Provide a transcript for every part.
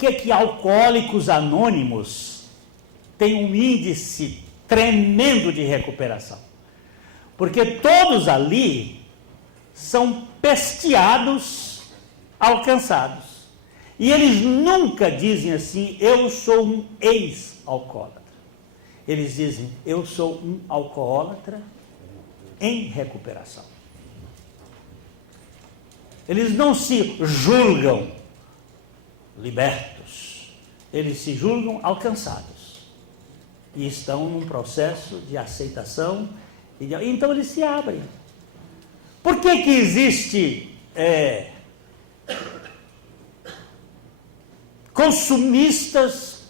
que que Alcoólicos Anônimos têm um índice tremendo de recuperação? Porque todos ali são pesteados, alcançados. E eles nunca dizem assim, eu sou um ex-alcoólatra. Eles dizem, eu sou um alcoólatra em recuperação. Eles não se julgam libertos, eles se julgam alcançados. E estão num processo de aceitação, então eles se abrem. Por que que existe consumistas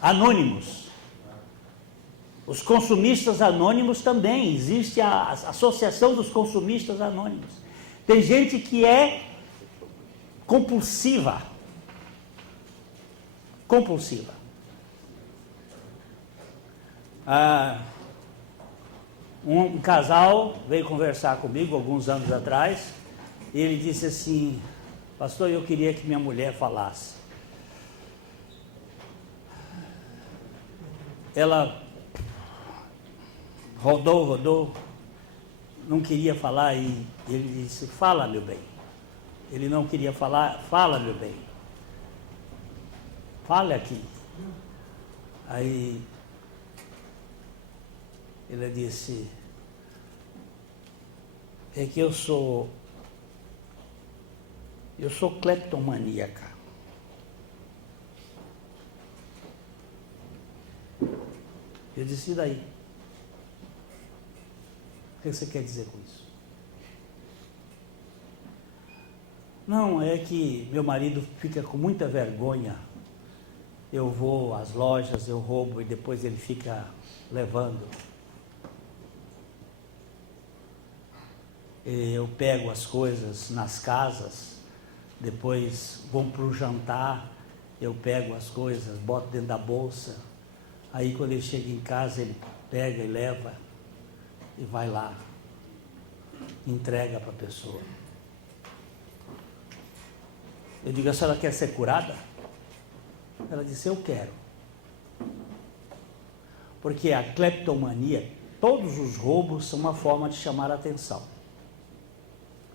anônimos? Os consumistas anônimos também, existe a Associação dos Consumistas Anônimos. Tem gente que é compulsiva. Um casal veio conversar comigo alguns anos atrás, e ele disse assim, pastor, eu queria que minha mulher falasse. Ela rodou, não queria falar, e ele disse, fala, meu bem. Ele não queria falar, fala, meu bem. Fale aqui. Aí ele disse, é que eu sou cleptomaníaca. Eu disse, e daí? O que você quer dizer com isso? Não, é que meu marido fica com muita vergonha. Eu vou às lojas, eu roubo e depois ele fica levando. Eu pego as coisas nas casas, depois vão para o jantar, eu pego as coisas, boto dentro da bolsa. Aí quando ele chega em casa, ele pega e leva e vai lá, entrega para a pessoa. Eu digo, a senhora quer ser curada? Ela disse, eu quero. Porque a cleptomania, todos os roubos são uma forma de chamar a atenção.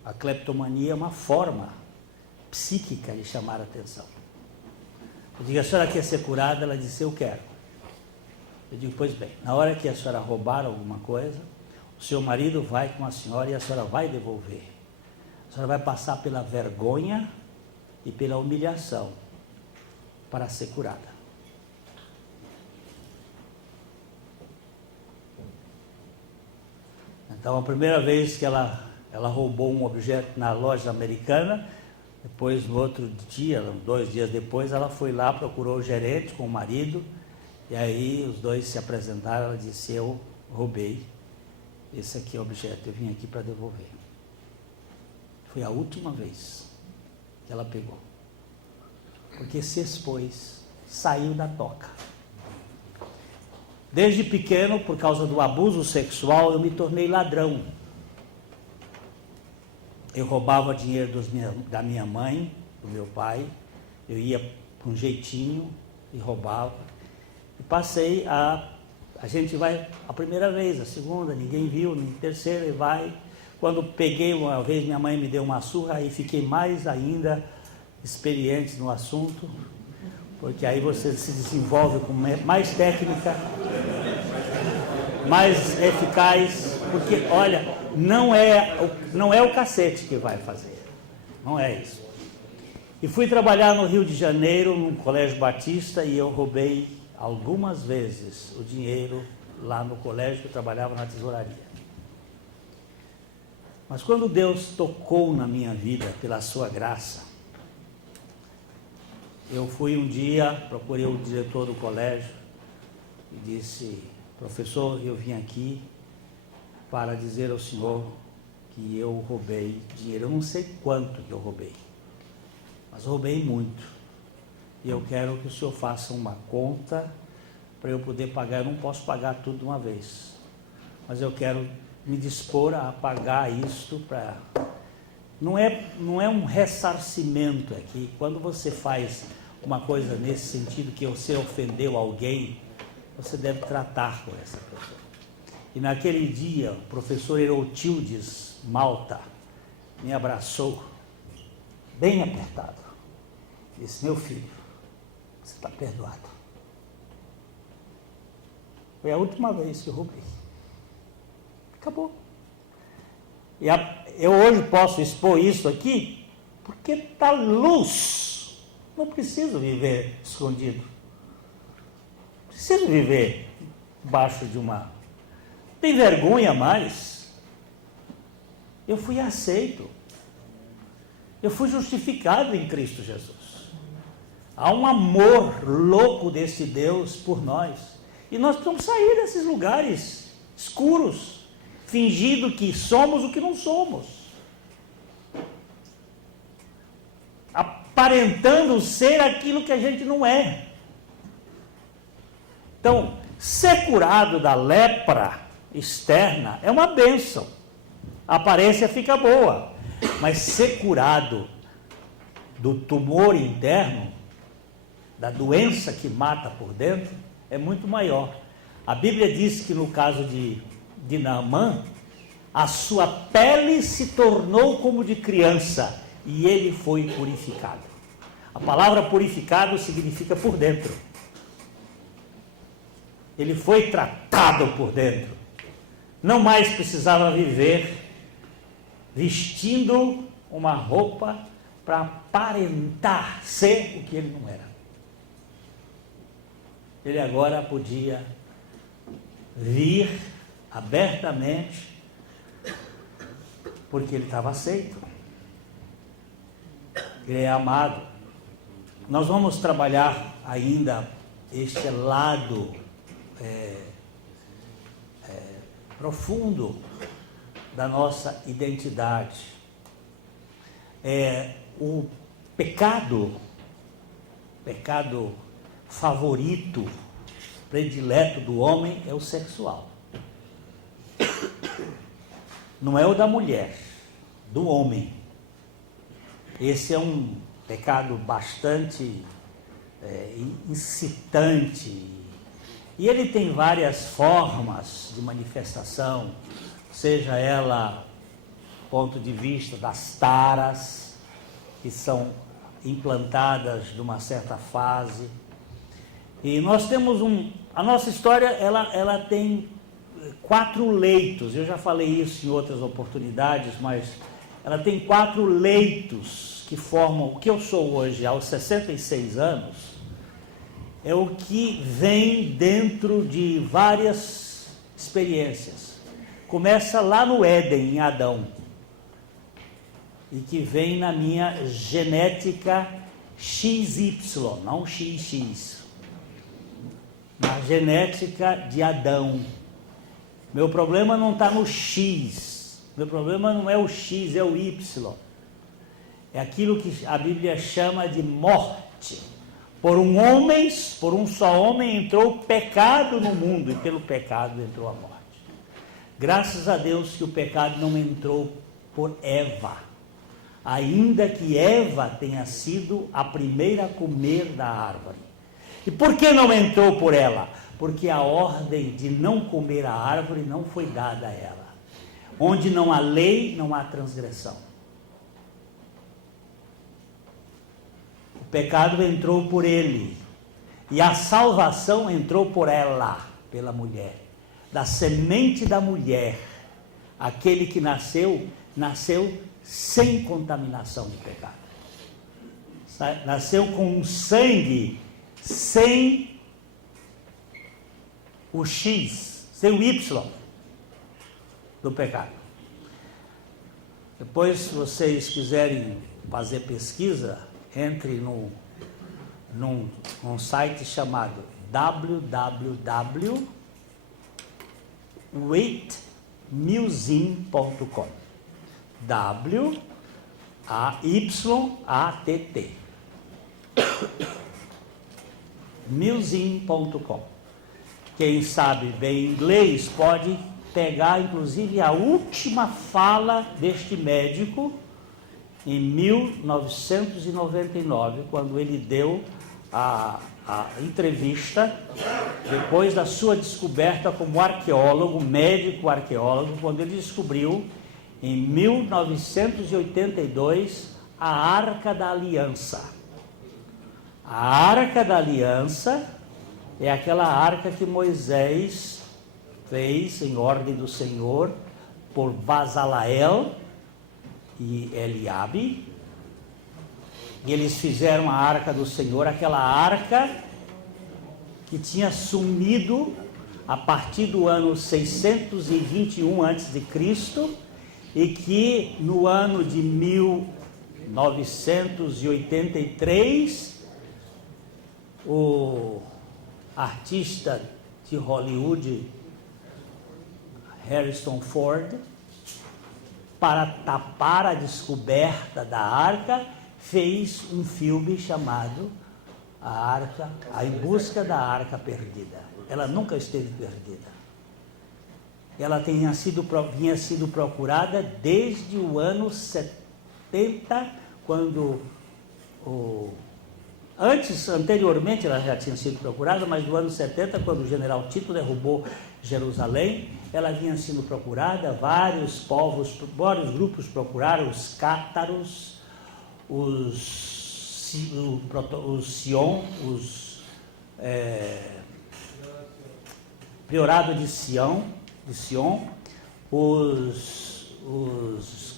A cleptomania é uma forma psíquica de chamar a atenção. Eu digo, a senhora quer ser curada? Ela disse, eu quero. Eu digo, pois bem, na hora que a senhora roubar alguma coisa, o seu marido vai com a senhora e a senhora vai devolver. A senhora vai passar pela vergonha e pela humilhação para ser curada. Então, a primeira vez que ela roubou um objeto na loja americana, depois, no outro dia, 2 dias depois, ela foi lá, procurou o gerente com o marido, e aí os dois se apresentaram, ela disse, eu roubei esse aqui é o objeto, eu vim aqui para devolver. Foi a última vez que ela pegou. Porque se expôs, saiu da toca. Desde pequeno, por causa do abuso sexual, eu me tornei ladrão. Eu roubava dinheiro da minha mãe, do meu pai, eu ia com um jeitinho e roubava. E passei a gente vai a primeira vez, a segunda, ninguém viu, na terceira e vai. Quando peguei uma vez, minha mãe me deu uma surra e fiquei mais ainda experiente no assunto, porque aí você se desenvolve com mais técnica, mais eficaz, porque, olha, não é o cacete que vai fazer, não é isso. E fui trabalhar no Rio de Janeiro, num colégio batista, e eu roubei algumas vezes o dinheiro lá no colégio, que eu trabalhava na tesouraria. Mas quando Deus tocou na minha vida, pela sua graça, eu fui um dia, procurei o diretor do colégio e disse, professor, eu vim aqui para dizer ao senhor que eu roubei dinheiro. Eu não sei quanto que eu roubei, mas roubei muito. E eu quero que o senhor faça uma conta para eu poder pagar. Eu não posso pagar tudo de uma vez, mas eu quero me dispor a pagar isto para... não é um ressarcimento aqui. Quando você faz uma coisa nesse sentido, que você ofendeu alguém, você deve tratar com essa pessoa. E naquele dia, o professor Herotildes Malta me abraçou, bem apertado. Disse: meu filho, você está perdoado. Foi a última vez que eu roubei. Acabou. E eu hoje posso expor isso aqui porque está luz. Não preciso viver escondido. Preciso viver debaixo de uma... Tem vergonha mais? Eu fui aceito. Eu fui justificado em Cristo Jesus. Há um amor louco desse Deus por nós. E nós precisamos sair desses lugares escuros, fingindo que somos o que não somos. Aparentando ser aquilo que a gente não é. Então, ser curado da lepra externa é uma bênção. A aparência fica boa. Mas ser curado do tumor interno, da doença que mata por dentro, é muito maior. A Bíblia diz que no caso de Naamã, a sua pele se tornou como de criança e ele foi purificado. A palavra purificado significa por dentro. Ele foi tratado por dentro. Não mais precisava viver vestindo uma roupa para aparentar ser o que ele não era. Ele agora podia vir abertamente, porque ele estava aceito. Ele é amado. Nós vamos trabalhar ainda este lado profundo da nossa identidade. O pecado favorito, predileto do homem é o sexual. Não é o da mulher, do homem. Esse é um pecado bastante incitante. E ele tem várias formas de manifestação, seja ela do ponto de vista das taras, que são implantadas numa certa fase. E nós temos a nossa história, ela tem 4 leitos. Eu já falei isso em outras oportunidades, mas ela tem 4 leitos que formam o que eu sou hoje, aos 66 anos. É o que vem dentro de várias experiências. Começa lá no Éden, em Adão, e que vem na minha genética XY, não XX. Na genética de Adão. Meu problema não está no X. Meu problema não é o X, é o Y. É aquilo que a Bíblia chama de morte. Por um só homem entrou o pecado no mundo, e pelo pecado entrou a morte. Graças a Deus que o pecado não entrou por Eva. Ainda que Eva tenha sido a primeira a comer da árvore. E por que não entrou por ela? Porque a ordem de não comer a árvore não foi dada a ela. Onde não há lei, não há transgressão. O pecado entrou por ele. E a salvação entrou por ela, pela mulher. Da semente da mulher, aquele que nasceu sem contaminação de pecado. Nasceu com um sangue sem o X, sem o Y do pecado. Depois, se vocês quiserem fazer pesquisa, entre num site chamado www.wytt.com. WAYATT. Museum.com. Quem sabe bem inglês pode pegar inclusive a última fala deste médico em 1999, quando ele deu a entrevista, depois da sua descoberta como arqueólogo, médico arqueólogo, quando ele descobriu, em 1982, a Arca da Aliança. A Arca da Aliança é aquela arca que Moisés fez em ordem do Senhor por Bezaleel e Eliabe, e eles fizeram a arca do Senhor, aquela arca que tinha sumido a partir do ano 621 a.C., e que no ano de 1983 o artista de Hollywood Harrison Ford, para tapar a descoberta da arca, fez um filme chamado A Arca, Em Busca da Arca Perdida. Ela nunca esteve perdida. Ela vinha sido procurada desde o ano 70, quando anteriormente ela já tinha sido procurada, mas no ano 70, quando o general Tito derrubou Jerusalém, ela vinha sendo procurada. Vários povos, vários grupos procuraram: os cátaros, os Sion, Priorado de Sion, os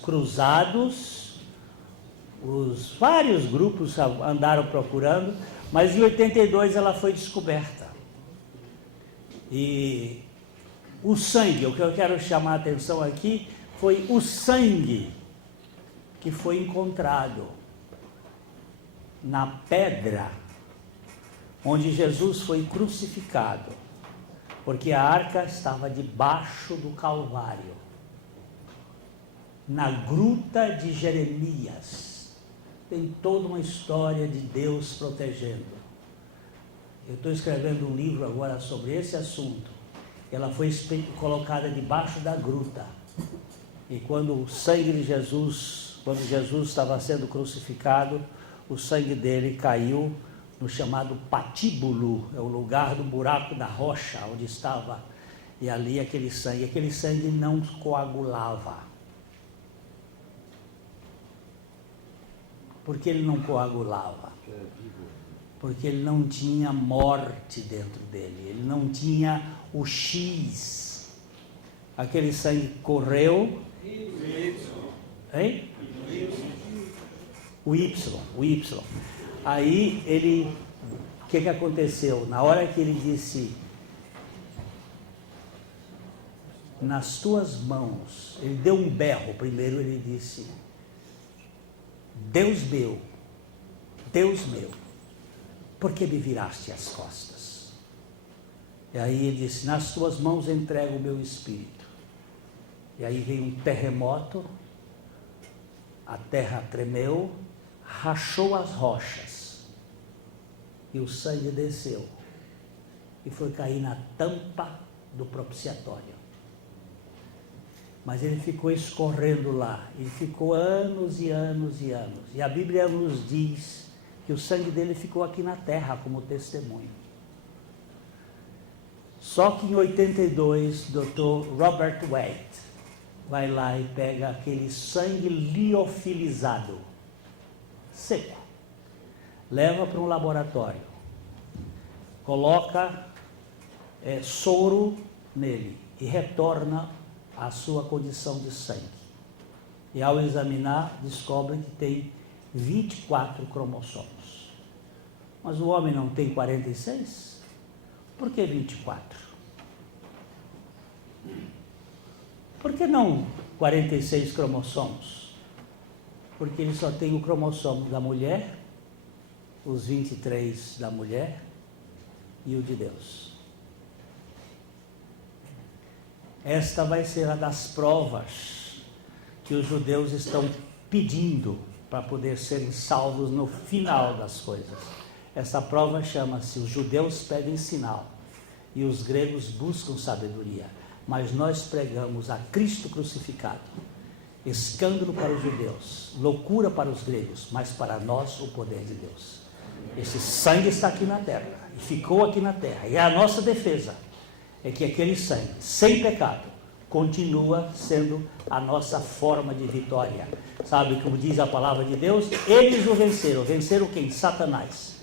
cruzados, vários grupos andaram procurando, mas em 82 ela foi descoberta. E o sangue, o que eu quero chamar a atenção aqui, foi o sangue que foi encontrado na pedra onde Jesus foi crucificado, porque a arca estava debaixo do Calvário, na gruta de Jeremias. Tem toda uma história de Deus protegendo. Eu estou escrevendo um livro agora sobre esse assunto. Ela foi colocada debaixo da gruta, e quando o sangue de Jesus, quando Jesus estava sendo crucificado, o sangue dele caiu no chamado patíbulo, é o lugar do buraco da rocha onde estava, e ali aquele sangue não coagulava. Por que ele não coagulava? Porque ele não tinha morte dentro dele, ele não tinha o X. Aquele sangue correu. Hein? O Y. Aí o que aconteceu? Na hora que ele disse, nas tuas mãos, ele deu um berro. Primeiro ele disse, Deus meu, por que me viraste as costas? E aí ele disse, nas tuas mãos entrego o meu espírito. E aí veio um terremoto, a terra tremeu, rachou as rochas, e o sangue desceu e foi cair na tampa do propiciatório. Mas ele ficou escorrendo lá, ele ficou anos e anos e anos, e a Bíblia nos diz que o sangue dele ficou aqui na terra como testemunho. Só que em 82, Dr. Robert White vai lá e pega aquele sangue liofilizado, seco, leva para um laboratório, coloca soro nele e retorna à sua condição de sangue. E ao examinar, descobre que tem 24 cromossomos. Mas o homem não tem 46? Por que 24? Por que não 46 cromossomos? Porque ele só tem o cromossomo da mulher, os 23 da mulher e o de Deus. Esta vai ser a das provas que os judeus estão pedindo para poder serem salvos no final das coisas. Essa prova chama-se: os judeus pedem sinal e os gregos buscam sabedoria, mas nós pregamos a Cristo crucificado. escândalo para os judeus, loucura para os gregos, mas para nós o poder de Deus. Esse sangue está aqui na terra, e ficou aqui na terra, e a nossa defesa é que aquele sangue, sem pecado, continua sendo a nossa forma de vitória. Sabe como diz a palavra de Deus? Eles o venceram. Venceram quem? Satanás.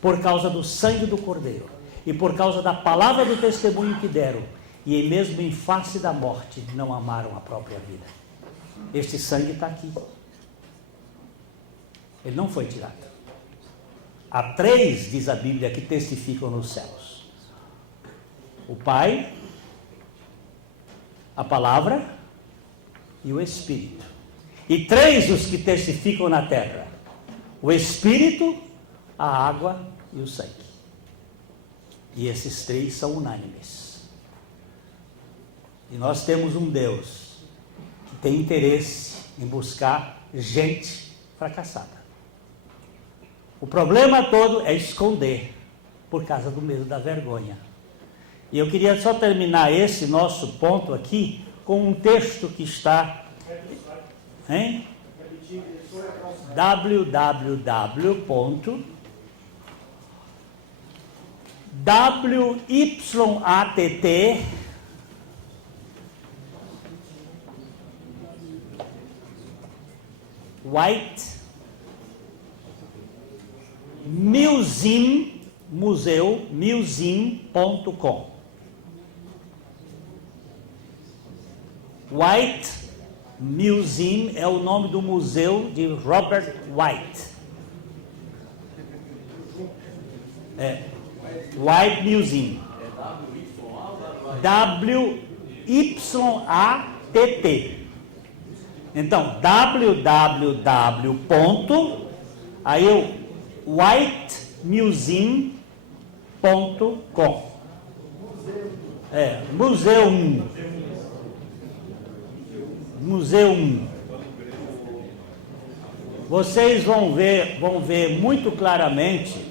Por causa do sangue do Cordeiro. E por causa da palavra do testemunho que deram. E mesmo em face da morte, não amaram a própria vida. Este sangue está aqui. Ele não foi tirado. Há 3, diz a Bíblia, que testificam nos céus. O Pai, a palavra e o Espírito. E 3 os que testificam na terra: o Espírito, a água e o sangue. E esses 3 são unânimes. E nós temos um Deus que tem interesse em buscar gente fracassada. O problema todo é esconder, por causa do medo da vergonha. E eu queria só terminar esse nosso ponto aqui com um texto que está em www.wytt museum.com. White Museum é o nome do museu de Robert White. White Museum. W-Y-A-T-T. Então, whitemuseum.com. Museu. Vocês vão ver muito claramente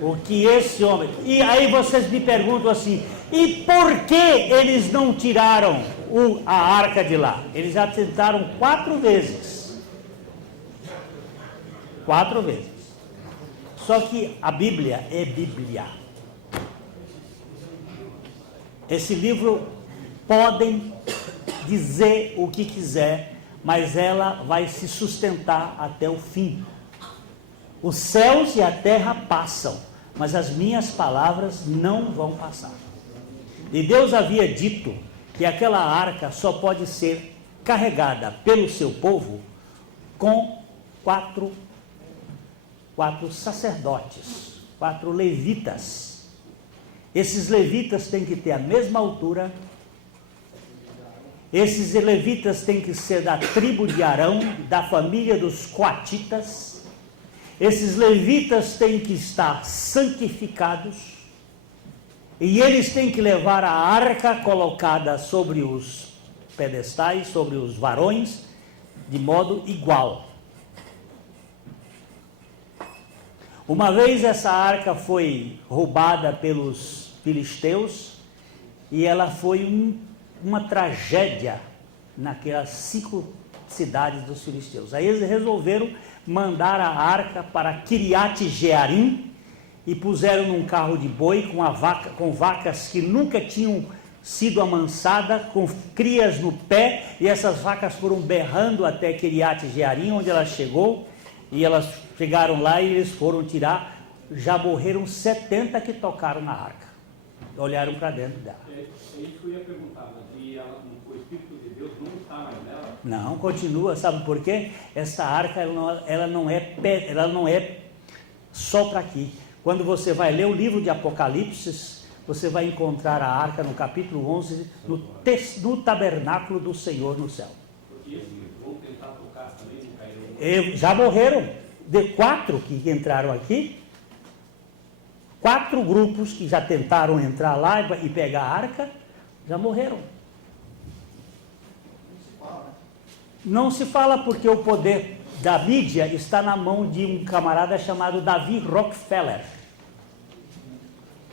o que esse homem... E aí vocês me perguntam assim, e por que eles não tiraram a arca de lá? Eles já tentaram 4 vezes. 4 vezes. Só que a Bíblia é Bíblia. Esse livro podem dizer o que quiser, mas ela vai se sustentar até o fim. Os céus e a terra passam, mas as minhas palavras não vão passar. E Deus havia dito que aquela arca só pode ser carregada pelo seu povo com 4 sacerdotes, 4 levitas. Esses levitas têm que ter a mesma altura. Esses levitas têm que ser da tribo de Arão, da família dos coatitas. Esses levitas têm que estar santificados. E eles têm que levar a arca colocada sobre os pedestais, sobre os varões, de modo igual. Uma vez essa arca foi roubada pelos filisteus e ela foi uma tragédia naquelas 5 cidades dos filisteus. Aí eles resolveram mandar a arca para Kiriat Jearim e puseram num carro de boi com vacas que nunca tinham sido amansadas, com crias no pé, e essas vacas foram berrando até Kiriat Jearim, onde ela chegou, e elas chegaram lá e eles foram tirar. Já morreram 70 que tocaram na arca, olharam para dentro dela. Isso que eu ia perguntar, e o Espírito de Deus não está mais nela? Não, continua, sabe por quê? Essa arca ela não é só para aqui. Quando você vai ler o livro de Apocalipse, você vai encontrar a arca no capítulo 11, no tabernáculo do Senhor no céu. Porque esses vão tentar tocar também, não caíram? Já morreram. De 4 que entraram aqui, 4 grupos que já tentaram entrar lá e pegar a arca, já morreram. Não se fala porque o poder da mídia está na mão de um camarada chamado David Rockefeller.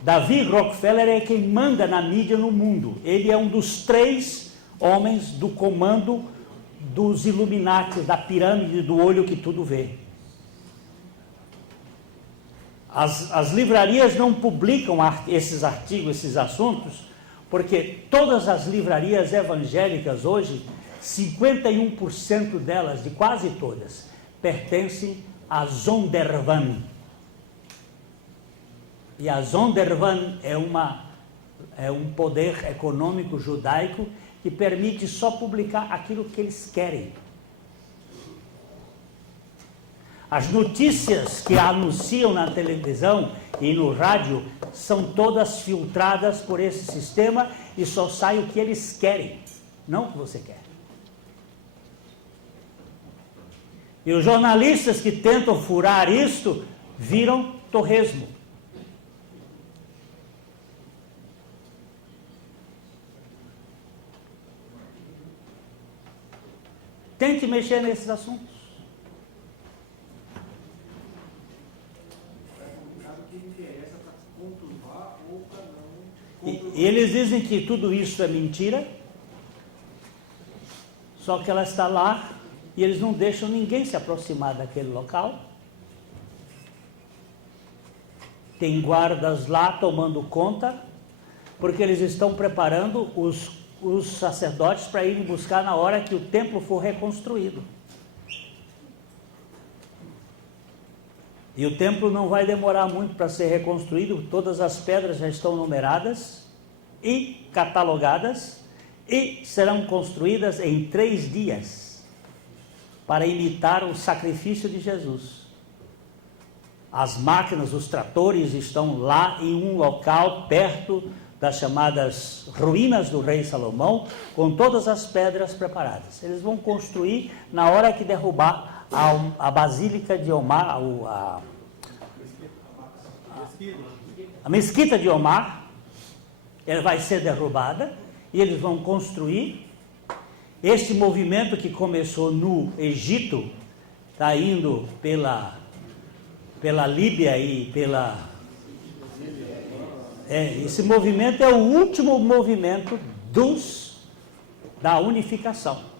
David Rockefeller é quem manda na mídia no mundo. Ele é um dos 3 homens do comando dos Illuminati, da pirâmide do olho que tudo vê. As livrarias não publicam esses artigos, esses assuntos, porque todas as livrarias evangélicas hoje, 51% delas, de quase todas, pertencem a Zondervan. E a Zondervan é um poder econômico judaico que permite só publicar aquilo que eles querem. As notícias que anunciam na televisão e no rádio são todas filtradas por esse sistema e só sai o que eles querem, não o que você quer. E os jornalistas que tentam furar isto viram torresmo. Tente mexer nesses assuntos. E eles dizem que tudo isso é mentira, só que ela está lá e eles não deixam ninguém se aproximar daquele local. Tem guardas lá tomando conta, porque eles estão preparando os sacerdotes para irem buscar na hora que o templo for reconstruído. E o templo não vai demorar muito para ser reconstruído, todas as pedras já estão numeradas e catalogadas e serão construídas em 3 dias para imitar o sacrifício de Jesus. As máquinas, os tratores estão lá em um local perto das chamadas ruínas do rei Salomão, com todas as pedras preparadas. Eles vão construir na hora que derrubar a Basílica de Omar, a Mesquita de Omar, ela vai ser derrubada e eles vão construir. Este movimento que começou no Egito, está indo pela Líbia e esse movimento é o último movimento da unificação.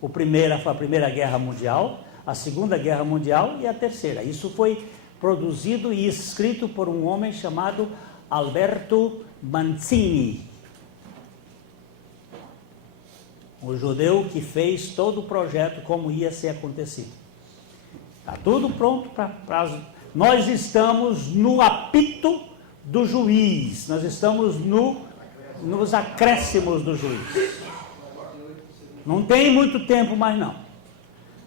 O primeiro foi a Primeira Guerra Mundial, a Segunda Guerra Mundial e a Terceira. Isso foi produzido e escrito por um homem chamado Alberto Mancini, o judeu que fez todo o projeto como ia ser acontecido. Está tudo pronto para... Nós estamos no apito do juiz, nós estamos nos acréscimos do juiz. Não tem muito tempo mais não.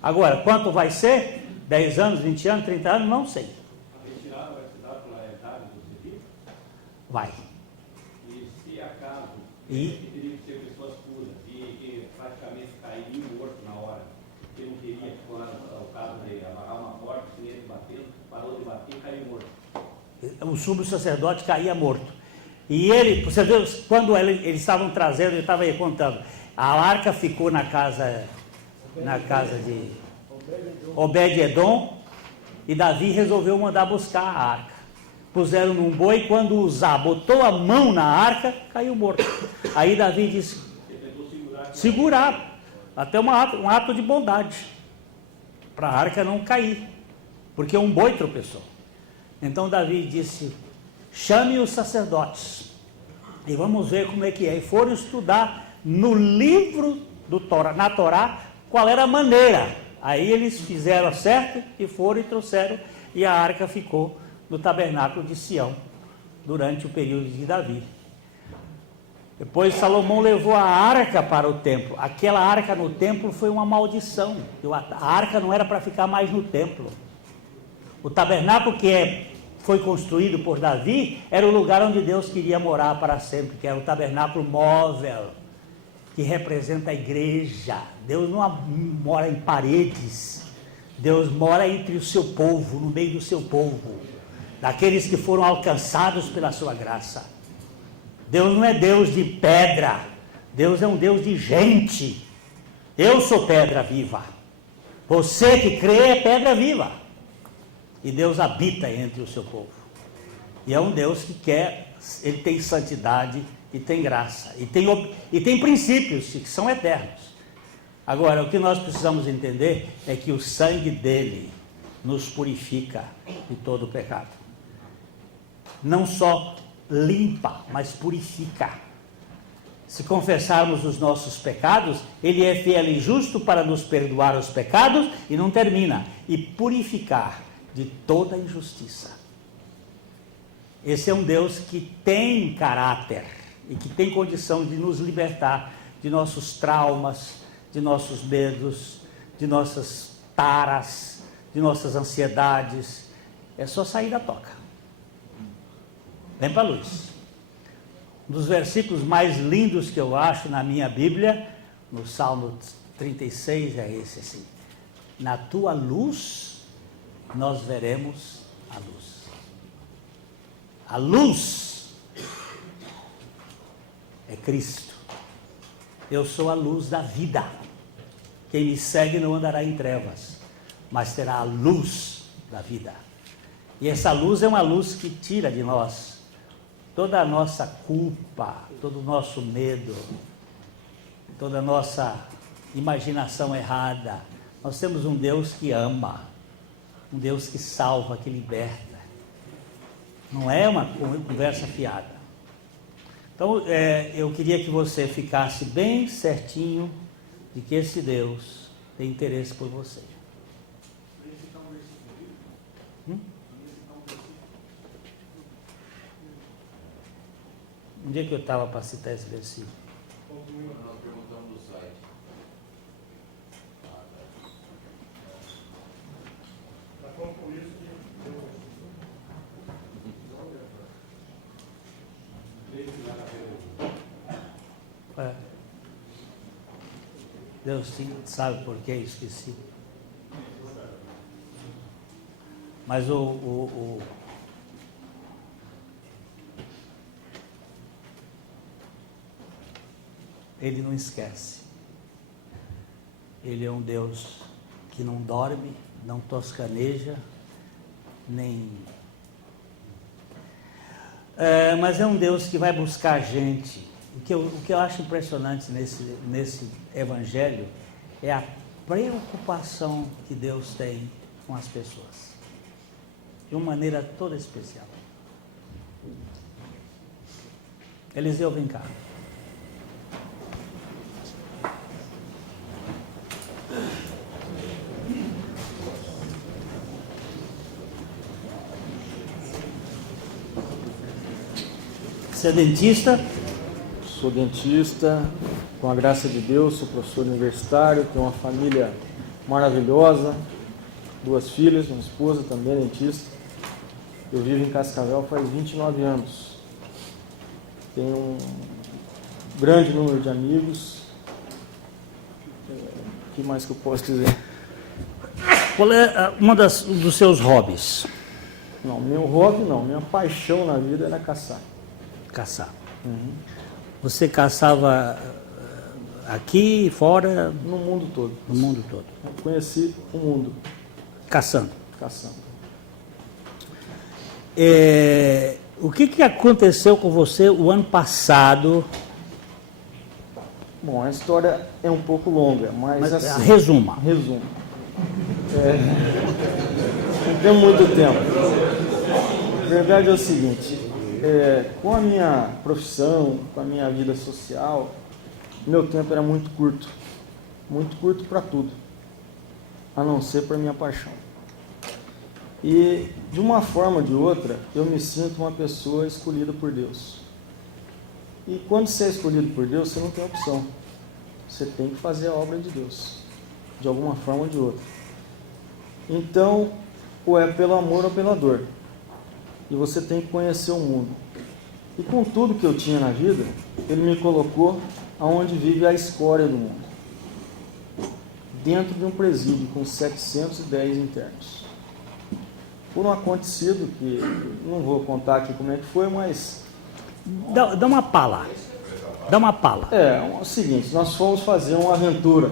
Agora, quanto vai ser? 10 anos, 20 anos, 30 anos? Não sei. A retirada vai se dar pela etapa do civil? Vai. E se acaso teria que ser pessoas puras e que praticamente cairia morto na hora, que não teria, o caso de amarrar uma porta, se ele bateu, parou de bater e caiu morto. O sumo sacerdote caía morto. E ele, você viu, quando eles estavam trazendo, ele estava aí contando, a arca ficou na casa de Obed-Edom, e Davi resolveu mandar buscar a arca. Puseram num boi, quando Uzá botou a mão na arca, caiu morto. Aí Davi disse, segurar, até um ato de bondade, para a arca não cair, porque um boi tropeçou. Então Davi disse, chame os sacerdotes, e vamos ver como é que é. E foram estudar no livro na Torá, qual era a maneira. Aí eles fizeram certo e foram e trouxeram, e a arca ficou no tabernáculo de Sião, durante o período de Davi. Depois Salomão levou a arca para o templo. Aquela arca no templo foi uma maldição. A arca não era para ficar mais no templo. O tabernáculo foi construído por Davi era o lugar onde Deus queria morar para sempre, que era o tabernáculo móvel, que representa a igreja. Deus não mora em paredes, Deus mora entre o seu povo, no meio do seu povo, daqueles que foram alcançados pela sua graça. Deus não é Deus de pedra, Deus é um Deus de gente. Eu sou pedra viva, você que crê é pedra viva, e Deus habita entre o seu povo. E é um Deus que ele tem santidade e tem graça, e tem princípios que são eternos. Agora, o que nós precisamos entender é que o sangue dele nos purifica de todo o pecado. Não só limpa, mas purifica. Se confessarmos os nossos pecados, ele é fiel e justo para nos perdoar os pecados, e não termina, e purificar de toda injustiça. Esse é um Deus que tem caráter e que tem condição de nos libertar de nossos traumas, de nossos medos, de nossas taras, de nossas ansiedades. É só sair da toca. Vem para a luz. Um dos versículos mais lindos que eu acho na minha Bíblia, no Salmo 36, é esse assim: na tua luz nós veremos a luz. A luz é Cristo. Eu sou a luz da vida. Quem me segue não andará em trevas, mas terá a luz da vida. E essa luz é uma luz que tira de nós toda a nossa culpa, todo o nosso medo, toda a nossa imaginação errada. Nós temos um Deus que ama, um Deus que salva, que liberta. Não é uma conversa fiada. Então, eu queria que você ficasse bem certinho de que esse Deus tem interesse por você. Um dia que eu estava para citar esse versículo. Nós perguntamos no site. Deus sim sabe por que esqueci. Mas Ele não esquece. Ele é um Deus que não dorme, não toscaneja, nem... mas é um Deus que vai buscar a gente. O que eu acho impressionante nesse evangelho é a preocupação que Deus tem com as pessoas. De uma maneira toda especial. Eliseu, vem cá. Você é dentista? Sou dentista, com a graça de Deus, sou professor universitário, tenho uma família maravilhosa, 2 filhas, uma esposa também dentista. Eu vivo em Cascavel faz 29 anos. Tenho um grande número de amigos. O que mais que eu posso dizer? Qual é um dos seus hobbies? Não, meu hobby não, minha paixão na vida era caçar. Caçar. Uhum. Você caçava aqui, fora? No mundo todo. No mundo todo. Eu conheci o mundo. Caçando. Caçando. O que aconteceu com você o ano passado? Bom, a história é um pouco longa, mas assim... Resuma. Resumo. Não tem muito tempo. A verdade é o seguinte, com a minha profissão, com a minha vida social, meu tempo era muito curto para tudo, a não ser para minha paixão. E, de uma forma ou de outra, eu me sinto uma pessoa escolhida por Deus. E quando você é escolhido por Deus, você não tem opção. Você tem que fazer a obra de Deus, de alguma forma ou de outra. Então, ou é pelo amor ou pela dor. E você tem que conhecer o mundo. E com tudo que eu tinha na vida, Ele me colocou aonde vive a escória do mundo. Dentro de um presídio com 710 internos. Por um acontecido que, não vou contar aqui como é que foi, mas... Dá uma pala. Dá uma pala. É o seguinte, nós fomos fazer uma aventura.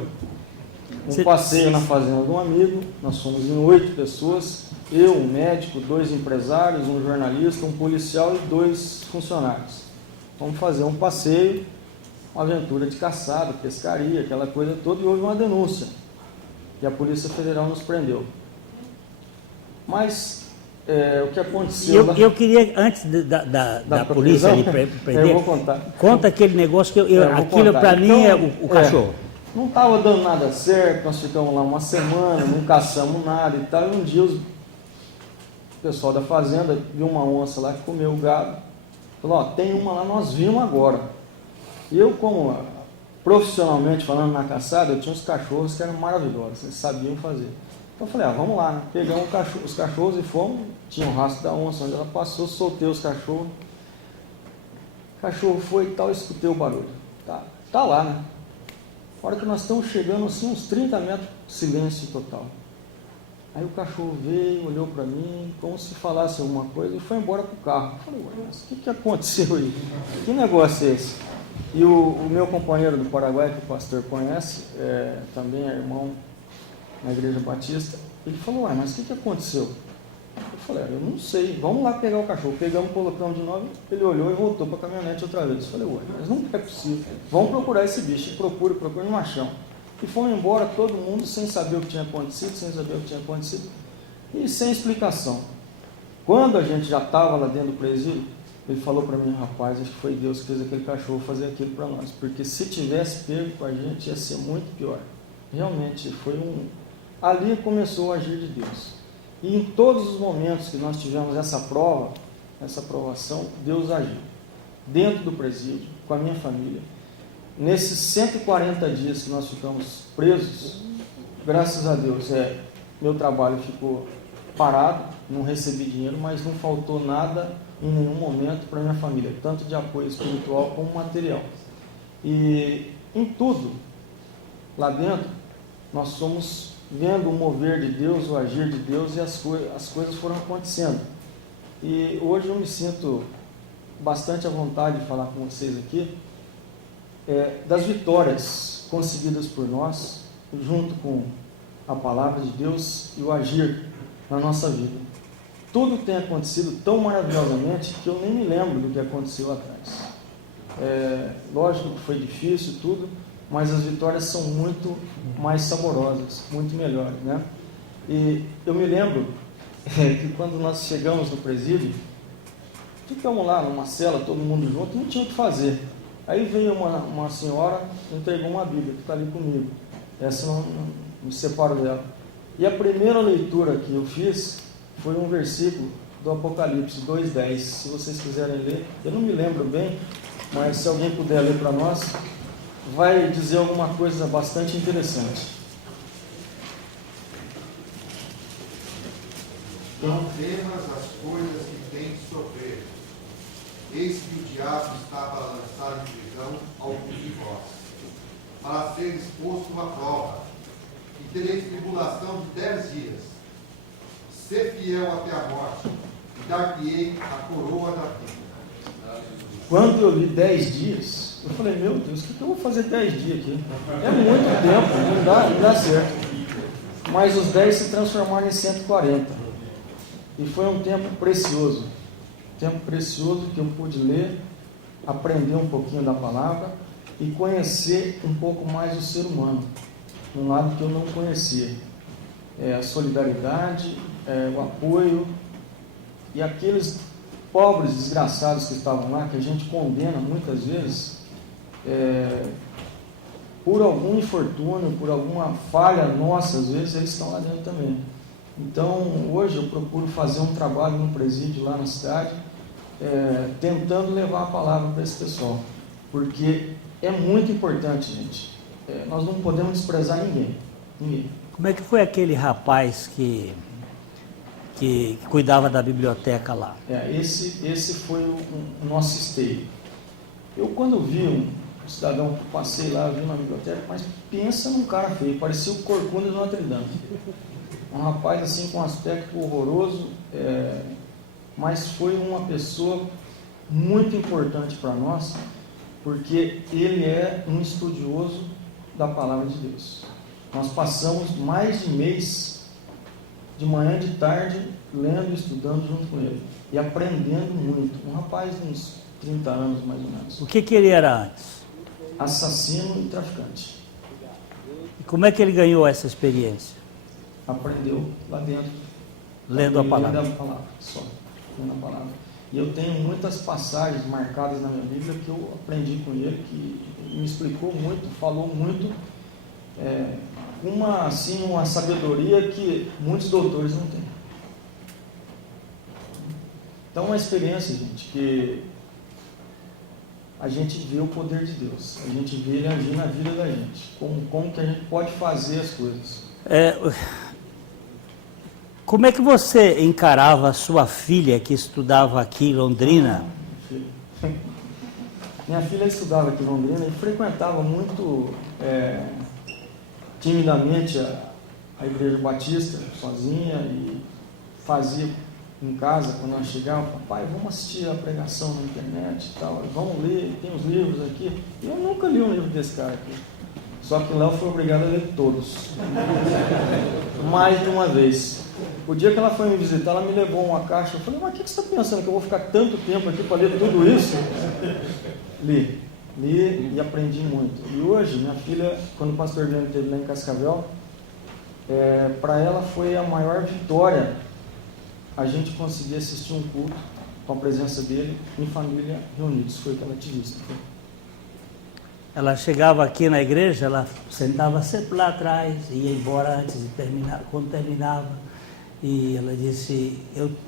Passeio na fazenda de um amigo, nós fomos em 8 pessoas, eu, um médico, 2 empresários, um jornalista, um policial e 2 funcionários. Vamos fazer um passeio uma aventura de caçada, pescaria, aquela coisa toda, e houve uma denúncia. E a Polícia Federal nos prendeu. Mas o que aconteceu... Eu queria, antes da polícia ali prender, eu vou contar. Conta aquele negócio que aquilo para mim então, é o cachorro. Não estava dando nada certo, nós ficamos lá uma semana, não caçamos nada e tal, e um dia o pessoal da fazenda viu uma onça lá que comeu o gado, falou, ó, tem uma lá, nós vimos agora. E eu, como profissionalmente falando na caçada, eu tinha uns cachorros que eram maravilhosos, eles sabiam fazer. Então eu falei, vamos lá, né? Pegamos os cachorros e fomos, tinha o rastro da onça, onde ela passou, soltei os cachorros, o cachorro foi e tal, eu escutei o barulho. Tá lá, né? A hora que nós estamos chegando, assim, uns 30 metros, silêncio total. Aí o cachorro veio, olhou para mim, como se falasse alguma coisa, e foi embora com o carro. Eu falei, mas o que aconteceu aí? Que negócio é esse? E o meu companheiro do Paraguai, que o pastor conhece, também é irmão na Igreja Batista, ele falou, mas o que aconteceu? Eu falei, eu não sei, vamos lá pegar o cachorro. Pegamos, colocamos de novo, ele olhou e voltou para a caminhonete outra vez. Eu falei, mas não é possível, vamos procurar esse bicho. E procura, não achamos. E fomos embora, todo mundo sem saber o que tinha acontecido, e sem explicação. Quando a gente já estava lá dentro do presídio, ele falou para mim, rapaz, acho que foi Deus que fez aquele cachorro fazer aquilo para nós, porque se tivesse pego com a gente ia ser muito pior. Realmente ali começou o agir de Deus. E em todos os momentos que nós tivemos essa provação, Deus agiu. Dentro do presídio, com a minha família. Nesses 140 dias que nós ficamos presos, graças a Deus, meu trabalho ficou parado, não recebi dinheiro, mas não faltou nada em nenhum momento para minha família, tanto de apoio espiritual como material. E em tudo, lá dentro, nós somos vendo o mover de Deus, o agir de Deus, e as coisas foram acontecendo. E hoje eu me sinto bastante à vontade de falar com vocês aqui, das vitórias conseguidas por nós, junto com a palavra de Deus e o agir na nossa vida. Tudo tem acontecido tão maravilhosamente que eu nem me lembro do que aconteceu atrás. Lógico que foi difícil tudo, mas as vitórias são muito mais saborosas, muito melhores, né? E eu me lembro que quando nós chegamos no presídio, ficamos lá numa cela, todo mundo junto, não tinha o que fazer. Aí veio uma senhora, entregou uma Bíblia, que está ali comigo. Essa não me separo dela. E a primeira leitura que eu fiz foi um versículo do Apocalipse 2:10. Se vocês quiserem ler, eu não me lembro bem, mas se alguém puder ler para nós, vai dizer alguma coisa bastante interessante. Não temas as coisas que tens de sofrer. Eis que o diabo está para lançar em prisão alguns de vós, para ser exposto à prova, e tereis tribulação de 10 dias. Sê fiel até a morte, e dar-te-ei a coroa da vida. Quando eu li 10 dias, eu falei, meu Deus, o que eu vou fazer 10 dias aqui? É muito tempo, não dá certo. Mas os 10 se transformaram em 140. E foi um tempo precioso que eu pude ler, aprender um pouquinho da palavra e conhecer um pouco mais o ser humano, um lado que eu não conhecia. A solidariedade, o apoio, e aqueles pobres desgraçados que estavam lá, que a gente condena muitas vezes, por algum infortúnio, por alguma falha nossa, às vezes eles estão lá dentro também. Então, hoje eu procuro fazer um trabalho no presídio lá na cidade, tentando levar a palavra para esse pessoal, porque é muito importante, gente. Nós não podemos desprezar ninguém. Como é que foi aquele rapaz que cuidava da biblioteca lá? Esse foi o nosso esteio. Eu, quando vi um cidadão que passei lá, vi na biblioteca, mas pensa num cara feio, parecia o Corcunda de Notre Dame. Um rapaz assim com um aspecto horroroso, mas foi uma pessoa muito importante para nós, porque ele é um estudioso da palavra de Deus. Nós passamos mais de mês, de manhã e de tarde, lendo e estudando junto com ele, e aprendendo muito. Um rapaz de uns 30 anos, mais ou menos. O que ele era antes? assassino e traficante. E como é que ele ganhou essa experiência? Aprendeu lá dentro. Lendo a palavra. Lendo a palavra, só. Lendo a palavra. E eu tenho muitas passagens marcadas na minha Bíblia que eu aprendi com ele, que me explicou muito, falou muito, uma sabedoria que muitos doutores não têm. Então, uma experiência, gente, que a gente vê o poder de Deus, a gente vê Ele agir na vida da gente, como que a gente pode fazer as coisas. Como é que você encarava a sua filha que estudava aqui em Londrina? Minha filha estudava aqui em Londrina e frequentava muito timidamente a Igreja Batista, sozinha, e fazia em casa, quando ela chegava: papai, vamos assistir a pregação na internet e tal, vamos ler, tem os livros aqui. E eu nunca li um livro desse cara aqui. Só que o Léo foi obrigado a ler todos. Mais de uma vez. O dia que ela foi me visitar, ela me levou uma caixa. Eu falei: mas o que você está pensando, que eu vou ficar tanto tempo aqui para ler tudo isso? Li e aprendi muito. E hoje, minha filha, quando o pastor Adriano esteve lá em Cascavel, para ela foi a maior vitória a gente conseguir assistir um culto com a presença dele em família reunidos. Foi o que ela te disse. Ela chegava aqui na igreja, ela sentava sempre lá atrás, ia embora antes de terminar, quando terminava. E ela disse: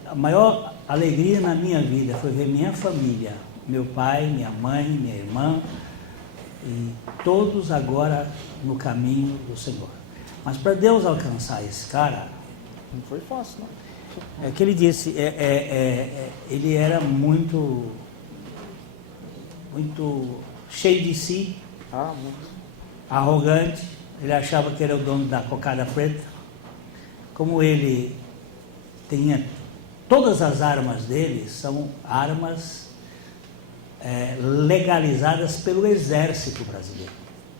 a maior alegria na minha vida foi ver minha família, meu pai, minha mãe, minha irmã, e todos agora no caminho do Senhor. Mas para Deus alcançar esse cara, não foi fácil, não. É que ele disse, ele era muito cheio de si, arrogante. Ele achava que era o dono da cocada preta. Como ele tinha, todas as armas dele são armas legalizadas pelo exército brasileiro.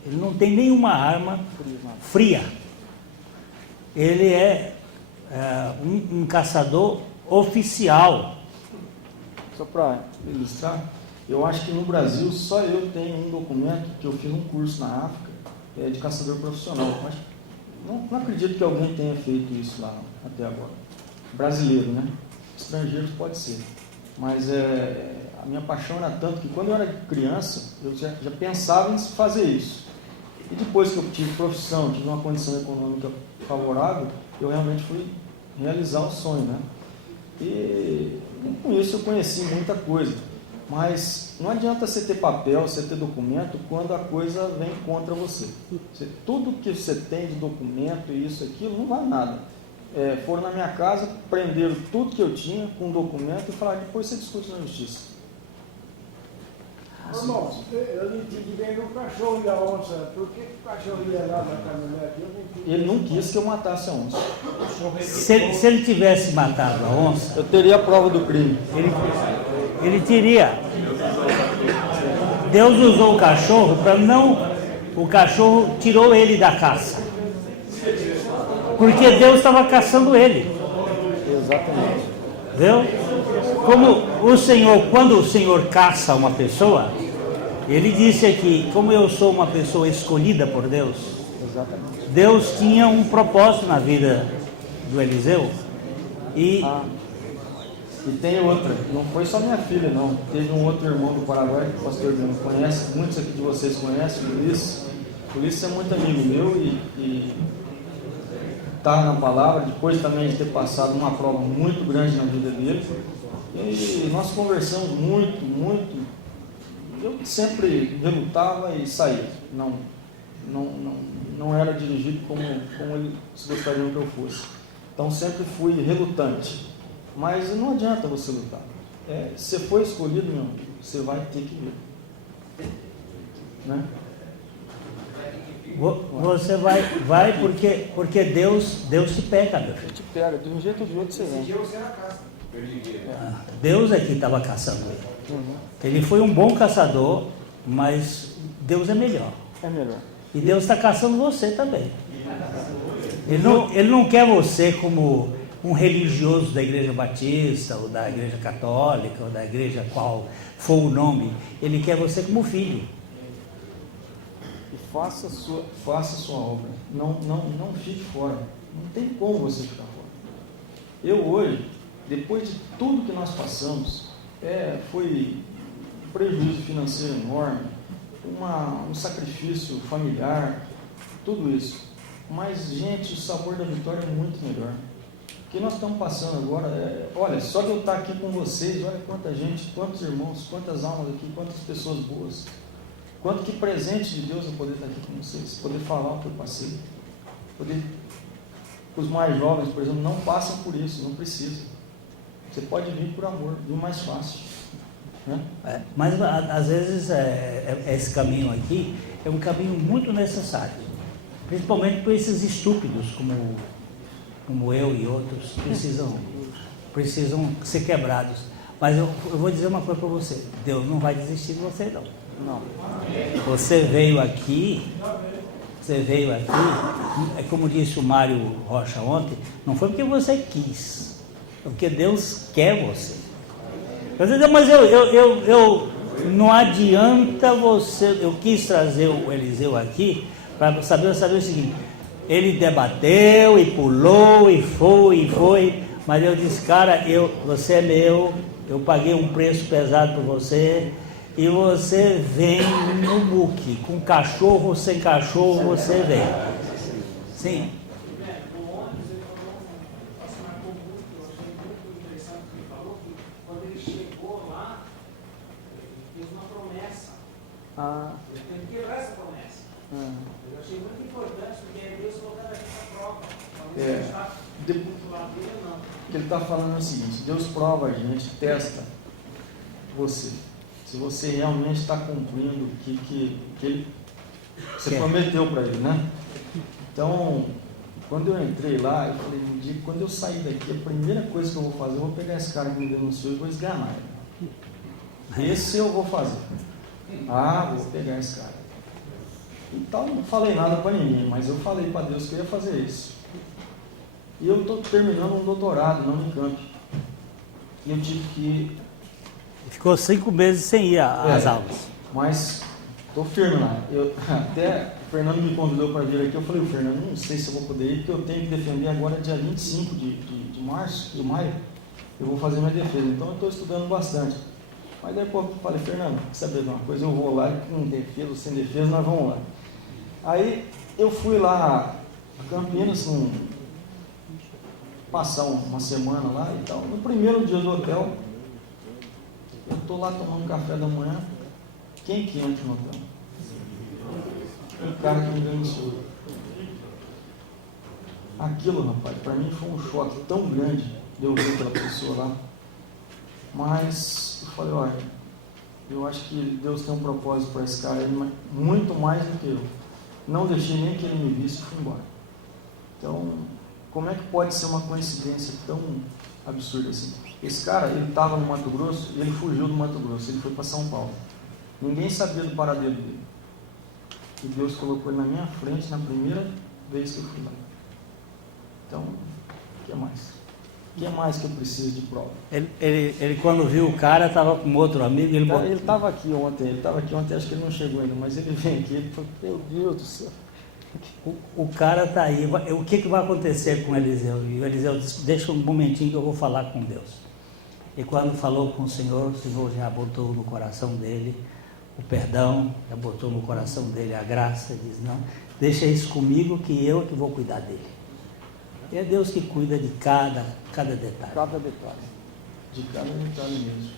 Ele não tem nenhuma arma fria. Ele é um caçador oficial. Só para ilustrar, eu acho que no Brasil só eu tenho um documento que eu fiz um curso na África de caçador profissional. Mas não acredito que alguém tenha feito isso lá até agora. Brasileiro, né? Estrangeiros pode ser. Mas a minha paixão era tanto que quando eu era criança, eu já pensava em fazer isso. E depois que eu tive profissão, tive uma condição econômica favorável, eu realmente fui realizar o sonho, né? E com isso eu conheci muita coisa. Mas não adianta você ter papel, você ter documento, quando a coisa vem contra você. Tudo que você tem de documento, isso, aquilo, não vale nada. Foram na minha casa, prenderam tudo que eu tinha com documento e falaram: depois você discute na justiça. Irmãos, eu não entendi bem o cachorro e a onça. Por que o cachorro ia lá na caminhonete? Ele não quis que eu matasse a onça. Se ele tivesse matado a onça, eu teria a prova do crime. Ele teria. Deus usou o cachorro para não. O cachorro tirou ele da caça. Porque Deus estava caçando ele. Exatamente. Viu? Como o Senhor, quando o Senhor caça uma pessoa, ele disse aqui: como eu sou uma pessoa escolhida por Deus. Exatamente. Deus tinha um propósito na vida do Eliseu. E tem outra, não foi só minha filha, não. Teve um outro irmão do Paraguai que o pastor Bruno conhece, muitos aqui de vocês conhecem, o Ulisses. O Ulisses é muito amigo meu e está na palavra, depois também de ter passado uma prova muito grande na vida dele. E nós conversamos muito. Eu sempre relutava e saía. Não era dirigido como eles gostariam que eu fosse. Então sempre fui relutante. Mas não adianta você lutar. Se for escolhido, meu amigo, você vai ter que ver. Né? Você vai porque Deus te pega, meu filho. Te pega, de um jeito ou de outro você vem. Deus é que estava caçando ele. Ele foi um bom caçador, mas Deus é melhor. É melhor. E Deus está caçando você também. Ele não quer você como um religioso da Igreja Batista, ou da Igreja Católica, ou da igreja qual for o nome. Ele quer você como filho. e faça a sua obra. Não fique fora. Não tem como você ficar fora. Eu hoje, depois de tudo que nós passamos, foi um prejuízo financeiro enorme, um sacrifício familiar, tudo isso. Mas, gente, o sabor da vitória é muito melhor. O que nós estamos passando agora, olha, só de eu estar aqui com vocês, olha quanta gente, quantos irmãos, quantas almas aqui, quantas pessoas boas. Quanto que presente de Deus eu poder estar aqui com vocês, poder falar o que eu passei. Os mais jovens, por exemplo, não passam por isso, não precisam. Você pode vir por amor, vir mais fácil. Né? Mas às vezes esse caminho aqui é um caminho muito necessário, principalmente para esses estúpidos como eu e outros precisam ser quebrados. Mas eu vou dizer uma coisa para você: Deus não vai desistir de você, não. Você veio aqui, como disse o Mário Rocha ontem, não foi porque você quis, é porque Deus quer você. Mas eu não adianta você. Eu quis trazer o Eliseu aqui para saber o seguinte: ele debateu e pulou e foi, mas eu disse, cara, você é meu, eu paguei um preço pesado por você, e você vem no muque, com cachorro ou sem cachorro, você vem. Sim. Ele tem que quebrar essa promessa. Eu achei muito importante, porque é Deus colocando a gente à prova. O que ele está falando é o seguinte: Deus prova a gente, testa você. Se você realmente está cumprindo o que você prometeu para ele, né? Então, quando eu entrei lá, eu falei, um dia, quando eu sair daqui, a primeira coisa que eu vou fazer, eu vou pegar esse cara que me denunciou e vou esganar ele. Esse eu vou fazer. Vou pegar esse cara. Então, não falei nada para ninguém, mas eu falei para Deus que eu ia fazer isso. E eu estou terminando um doutorado na Unicamp. E eu tive que... Ficou 5 meses sem ir às aulas. Mas estou firme lá. Até o Fernando me convidou para vir aqui. Eu falei, Fernando, não sei se eu vou poder ir, porque eu tenho que defender agora dia 25 de maio. Eu vou fazer minha defesa. Então eu estou estudando bastante. Mas depois eu falei, Fernando, quer saber de uma coisa? Eu vou lá, com defesa ou sem defesa, nós vamos lá. Aí eu fui lá a Campinas, passar uma semana lá e tal. No primeiro dia do hotel, eu estou lá tomando café da manhã. Quem que entra no hotel? O cara que me denunciou. Aquilo, rapaz, para mim foi um choque tão grande de eu ver aquela pessoa lá. Mas eu falei, olha, eu acho que Deus tem um propósito para esse cara aí, muito mais do que eu. Não deixei nem que ele me visse e fui embora. Então, como é que pode ser uma coincidência tão absurda assim? Esse cara, ele estava no Mato Grosso e ele fugiu do Mato Grosso, ele foi para São Paulo. Ninguém sabia do paradeiro dele. E Deus colocou ele na minha frente na primeira vez que eu fui lá. Então, o que mais? O que mais que eu preciso de prova? Ele quando viu o cara, estava com outro amigo. Ele estava aqui ontem, acho que ele não chegou ainda, mas ele vem aqui, ele falou, meu Deus do céu. O cara está aí, o que vai acontecer com o Eliseu? E o Eliseu disse, deixa um momentinho que eu vou falar com Deus. E quando falou com o Senhor já botou no coração dele o perdão, já botou no coração dele a graça, diz, não, deixa isso comigo que eu que vou cuidar dele. E é Deus que cuida de cada detalhe. Cada detalhe. De cada detalhe mesmo.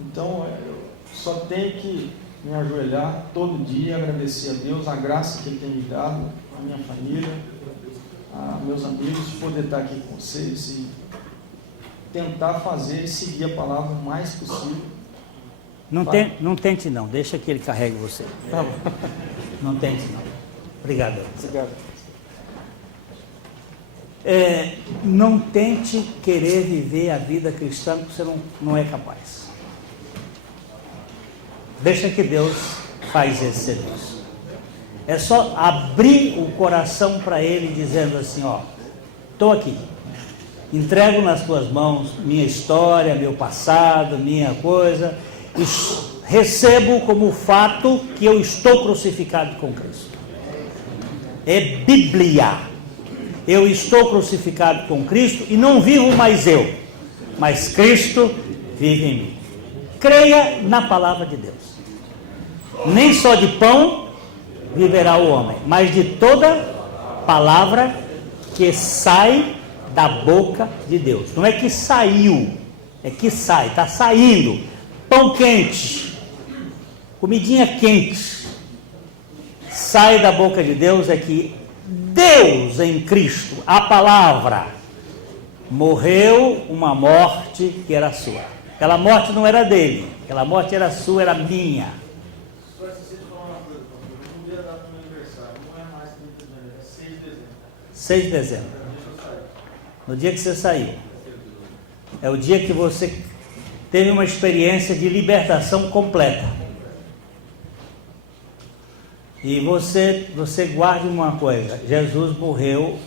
Então, eu só tenho que me ajoelhar todo dia, agradecer a Deus, a graça que Ele tem me dado, a minha família, a meus amigos, poder estar aqui com vocês e tentar fazer e seguir a palavra o mais possível. Não tente não, deixa que Ele carregue você. Tá bom. Não tente não. Obrigado. Obrigado. Não tente querer viver a vida cristã que você não é capaz. Deixa que Deus faz esse serviço. É só abrir o coração para Ele, dizendo assim, ó, estou aqui, entrego nas tuas mãos minha história, meu passado, minha coisa, e recebo como fato que eu estou crucificado com Cristo. É Bíblia. Eu estou crucificado com Cristo e não vivo mais eu, mas Cristo vive em mim. Creia na palavra de Deus. Nem só de pão viverá o homem, mas de toda palavra que sai da boca de Deus. Não é que saiu, é que sai, está saindo. Pão quente, comidinha quente, sai da boca de Deus. É que Deus em Cristo, a palavra, morreu uma morte que era sua. Aquela morte não era dele, aquela morte era sua, era minha. Só esqueci de falar uma coisa, pastor. Eu mudei a data do meu aniversário. Não é mais 30 de janeiro, é 6 de dezembro. 6 de dezembro. No dia que você saiu. É o dia que você teve uma experiência de libertação completa. E você guarde uma coisa: Jesus morreu,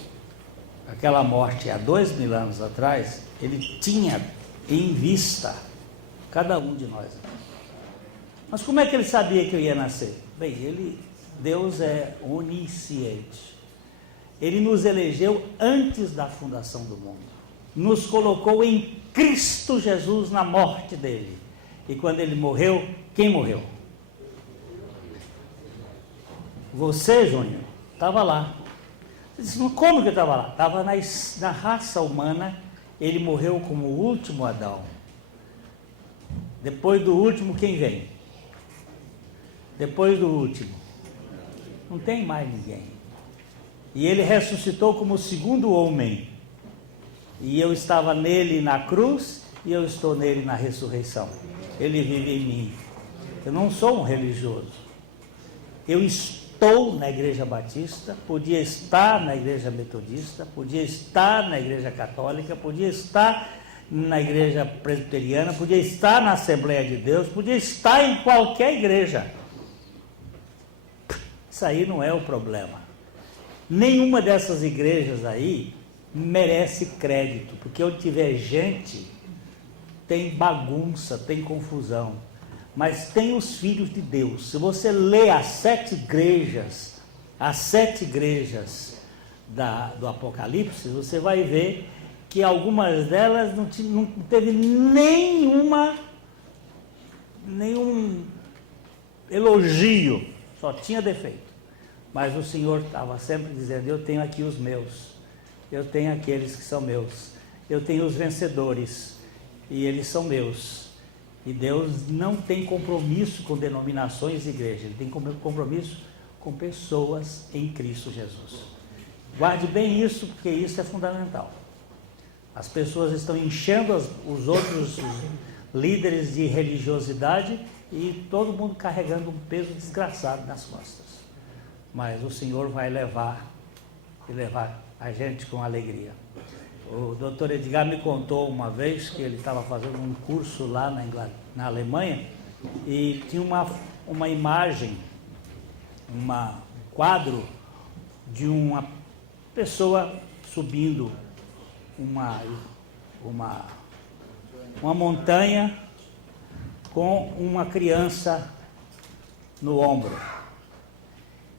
aquela morte há 2000 anos atrás, ele tinha em vista cada um de nós. Mas como é que ele sabia que eu ia nascer? Bem, Deus é onisciente. Ele nos elegeu antes da fundação do mundo. Nos colocou em Cristo Jesus na morte dele. E quando ele morreu, quem morreu? Você, Júnior, estava lá. Você disse, como que eu estava lá? Estava na raça humana. Ele morreu como o último Adão. Depois do último, quem vem? Depois do último, não tem mais ninguém. E ele ressuscitou como o segundo homem. E eu estava nele na cruz e eu estou nele na ressurreição. Ele vive em mim. Eu não sou um religioso. Eu estou na igreja batista, podia estar na igreja metodista, podia estar na igreja católica, podia estar na igreja presbiteriana, podia estar na Assembleia de Deus, podia estar em qualquer igreja. Isso aí não é o problema. Nenhuma dessas igrejas aí merece crédito, porque onde tiver gente, tem bagunça, tem confusão. Mas tem os filhos de Deus. Se você lê as 7 igrejas do Apocalipse, você vai ver que algumas delas não teve nenhum elogio, só tinha defeito. Mas o Senhor estava sempre dizendo, eu tenho aqui os meus, eu tenho aqueles que são meus, eu tenho os vencedores, e eles são meus. E Deus não tem compromisso com denominações e igrejas, Ele tem compromisso com pessoas em Cristo Jesus. Guarde bem isso, porque isso é fundamental. As pessoas estão enchendo os outros líderes de religiosidade e todo mundo carregando um peso desgraçado nas costas. Mas o Senhor vai levar a gente com alegria. O doutor Edgar me contou uma vez que ele estava fazendo um curso lá na Alemanha e tinha uma imagem, um quadro de uma pessoa subindo uma montanha com uma criança no ombro.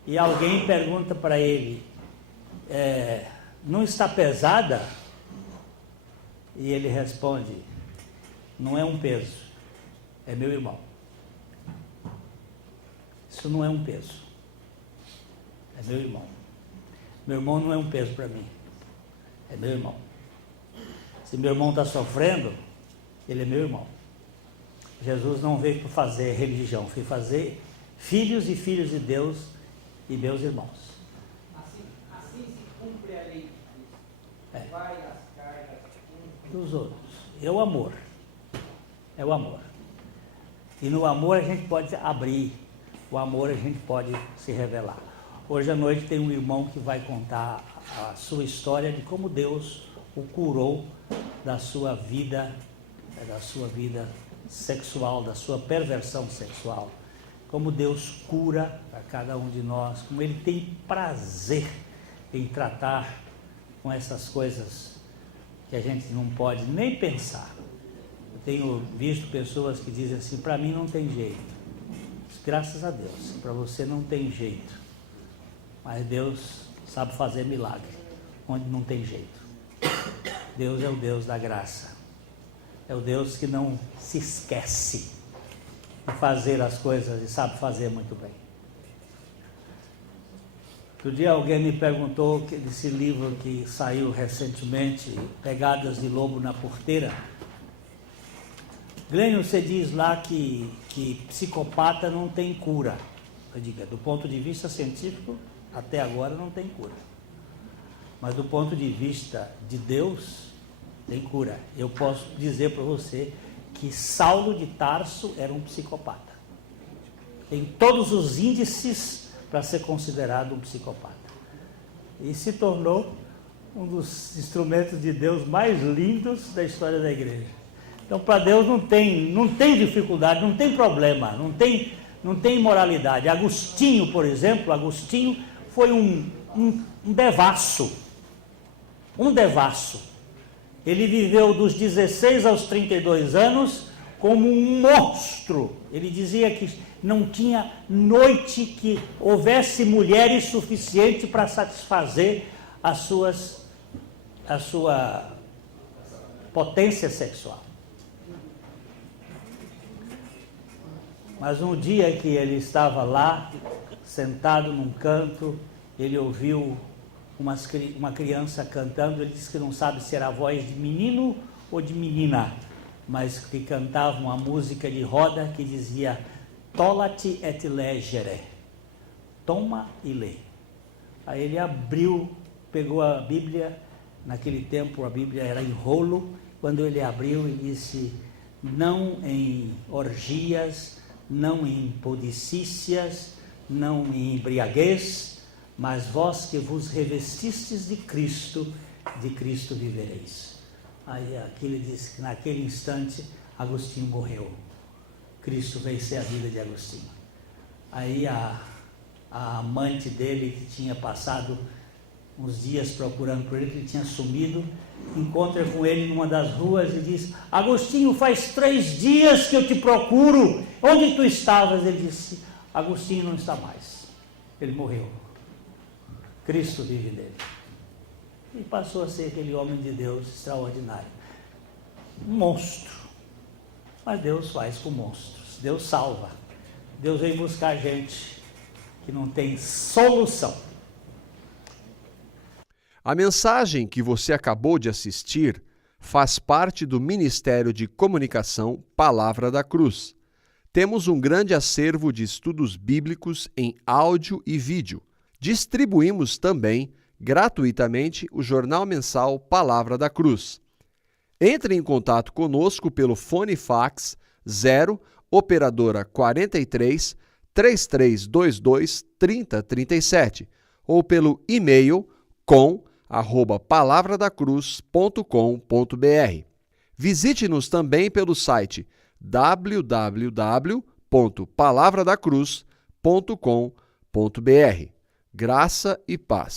E alguém pergunta para ele, não está pesada? E ele responde, não é um peso, é meu irmão. Isso não é um peso, é meu irmão. Meu irmão não é um peso para mim, é meu irmão. Se meu irmão está sofrendo, ele é meu irmão. Jesus não veio para fazer religião, veio fazer filhos e filhas de Deus e meus irmãos. Assim se cumpre a lei. Vai as cargas dos outros. É o amor. É o amor. E no amor a gente pode abrir. O amor a gente pode se revelar. Hoje à noite tem um irmão que vai contar a sua história de como Deus o curou da sua vida sexual, da sua perversão sexual. Como Deus cura a cada um de nós, como Ele tem prazer em tratar com essas coisas que a gente não pode nem pensar. Eu tenho visto pessoas que dizem assim, para mim não tem jeito. Graças a Deus. Para você não tem jeito. Mas Deus sabe fazer milagre onde não tem jeito. Deus é o Deus da graça. É o Deus que não se esquece de fazer as coisas e sabe fazer muito bem. Outro dia alguém me perguntou desse livro que saiu recentemente, Pegadas de Lobo na Porteira. Glênio, você diz lá que psicopata não tem cura. Eu digo, do ponto de vista científico, até agora não tem cura. Mas do ponto de vista de Deus, tem cura. Eu posso dizer para você que Saulo de Tarso era um psicopata. Tem todos os índices para ser considerado um psicopata. E se tornou um dos instrumentos de Deus mais lindos da história da igreja. Então, para Deus não tem dificuldade, não tem problema, não tem imoralidade. Agostinho, por exemplo, foi um devasso. Um devasso. Ele viveu dos 16 aos 32 anos como um monstro. Ele dizia que não tinha noite que houvesse mulheres suficiente para satisfazer a sua potência sexual. Mas um dia que ele estava lá, sentado num canto, ele ouviu uma criança cantando. Ele disse que não sabe se era a voz de menino ou de menina, mas que cantava uma música de roda que dizia: Tollati et legere, toma e lê. Aí ele abriu, pegou a Bíblia. Naquele tempo a Bíblia era em rolo. Quando ele abriu, ele disse: não em orgias, não em podicícias, não em embriaguez, mas vós que vos revestistes de Cristo vivereis. Aí aquele disse que naquele instante Agostinho morreu. Cristo veio ser a vida de Agostinho. Aí a amante dele, que tinha passado uns dias procurando por ele, que ele tinha sumido, encontra com ele numa das ruas e diz: Agostinho, faz 3 dias que eu te procuro, onde tu estavas? Ele disse: Agostinho não está mais, ele morreu, Cristo vive nele. E passou a ser aquele homem de Deus extraordinário, um monstro. Mas Deus faz com monstros, Deus salva, Deus vem buscar gente que não tem solução. A mensagem que você acabou de assistir faz parte do Ministério de Comunicação Palavra da Cruz. Temos um grande acervo de estudos bíblicos em áudio e vídeo. Distribuímos também, gratuitamente, o jornal mensal Palavra da Cruz. Entre em contato conosco pelo fone fax 0 operadora 43 3322 3037 ou pelo e-mail com@palavradacruz.com.br. Visite-nos também pelo site www.palavradacruz.com.br. Graça e paz.